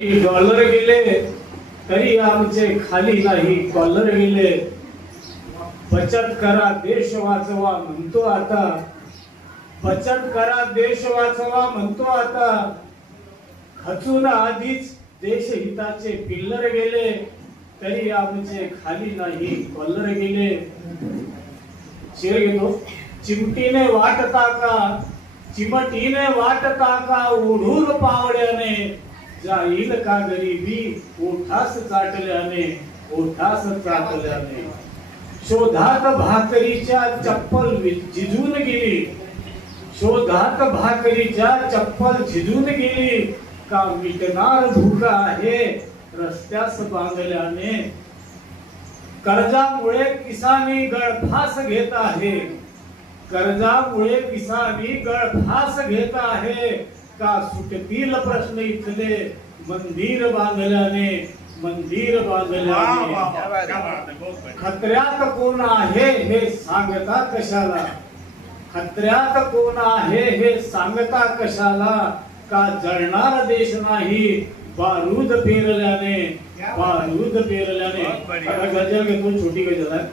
Dollar गेले तरी आमचे खाली नाही डॉलर गेले। बचत करा देश वाचवा म्हणतो आता, बचत करा देश वाचवा म्हणतो आता। खचून आधीच देशहिताचे पिल्लर गेले तरी आमचे खाली नाही डॉलर गेले। शेर घेतो, चिमटीने वाटता का, चिमटीने वाटता का, ओढून पावड्याने जाईल का गरिबी ओठास चाटल्याने, ओठास चाटल्याने। शोधात भाकरीच्या चप्पल झिजून गेली, शोधात भाकरीच्या चप्पल झिजून गेली। का मिटणार भूक आहे रस्त्यास बांधल्याने। कर्जामुळे किसानी गळफास घेत आहे, कर्जामुळे किसानी गळफास घेत आहे। का सुटतील प्रश्न इथले मंदिर बांधल्याने, मंदिर बांधल्याने। खत्र्यात कोण आहे हे सांगता कशाला, खत्र्यात कोण आहे हे सांगता कशाला। का जळणार देश नाही बारूद पेरल्याने, बारूद पेरल्याने। आता गजल घेतो, छोटी गजल आहे।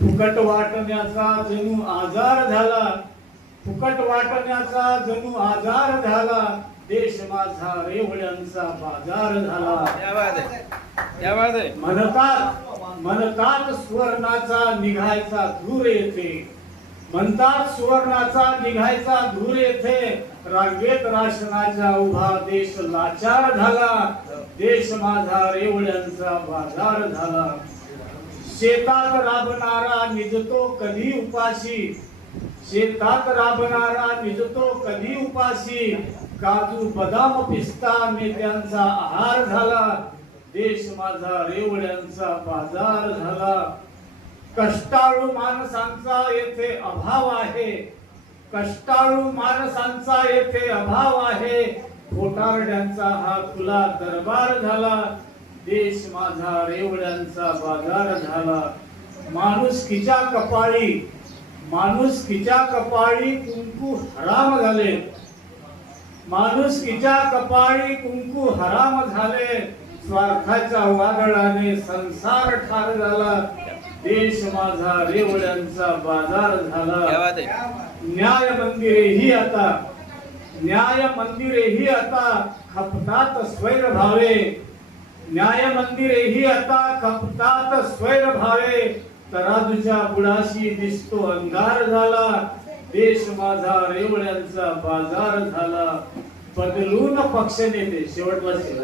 फुकट वाटण्याचा जणू आजार झाला, फुकट वाटण्याचा जणू आजार झाला। देश माझा रेवड्यांचा बाजार झाला। म्हणतात सुवर्णाचा निघायचा धूर येथे, म्हणतात सुवर्णाचा निघायचा धूर येथे। रांगेत राशनाच्या उभा देश लाचार झाला, देश माझा रेवड्यांचा बाजार झाला। शेतात राबणारा निजतो कधी उपाशी, शेतात राबणारा निजतो कधी उपाशी। काजू बदाम पिस्ता नेत्यांचा आहार झाला, देश माझा रेवड्यांचा बाजार झाला। कष्टाळू माणसांचा येथे अभाव आहे, कष्टाळू माणसांचा येथे अभाव आहे। खोटारड्यांचा हा खुला दरबार झाला, देश माझा रेवड्यांचा बाजार झाला। माणुसकीच्या कपाळी, माणुसकीच्या कपाळी कुंकू हराम झाले, माणुसकीच्या कपाळी कुंकू हराम झाले। स्वार्थाच्या वादळाने संसार ठार झाला, देश माझा रेवड्यांचा बाजार झाला। न्याय मंदिरेही आता, न्याय मंदिरेही आता खपतात स्वैर भावे, न्याय मंदिरेही आता खपतात स्वैर भावे। तराजूच्या बुडाशी दिसतो अंधार झाला, देश माझा रेवड्यांचा बाजार झाला। बदलून पक्ष नेते, शेवटला शेर,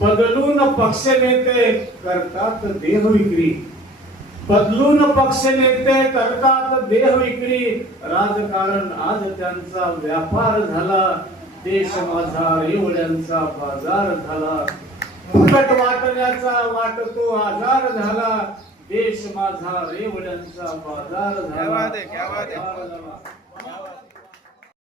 बदलून पक्ष नेते करतात देह विक्री, बदलून पक्ष नेते करतात देह विक्री। राजकारण आज त्यांचा व्यापार झाला, देश माझा रेवड्यांचा बाजार झाला। फुकट वाटण्याचा वाटतो आजार झाला, देश माझा रेवड्यांचा बाजार झाला।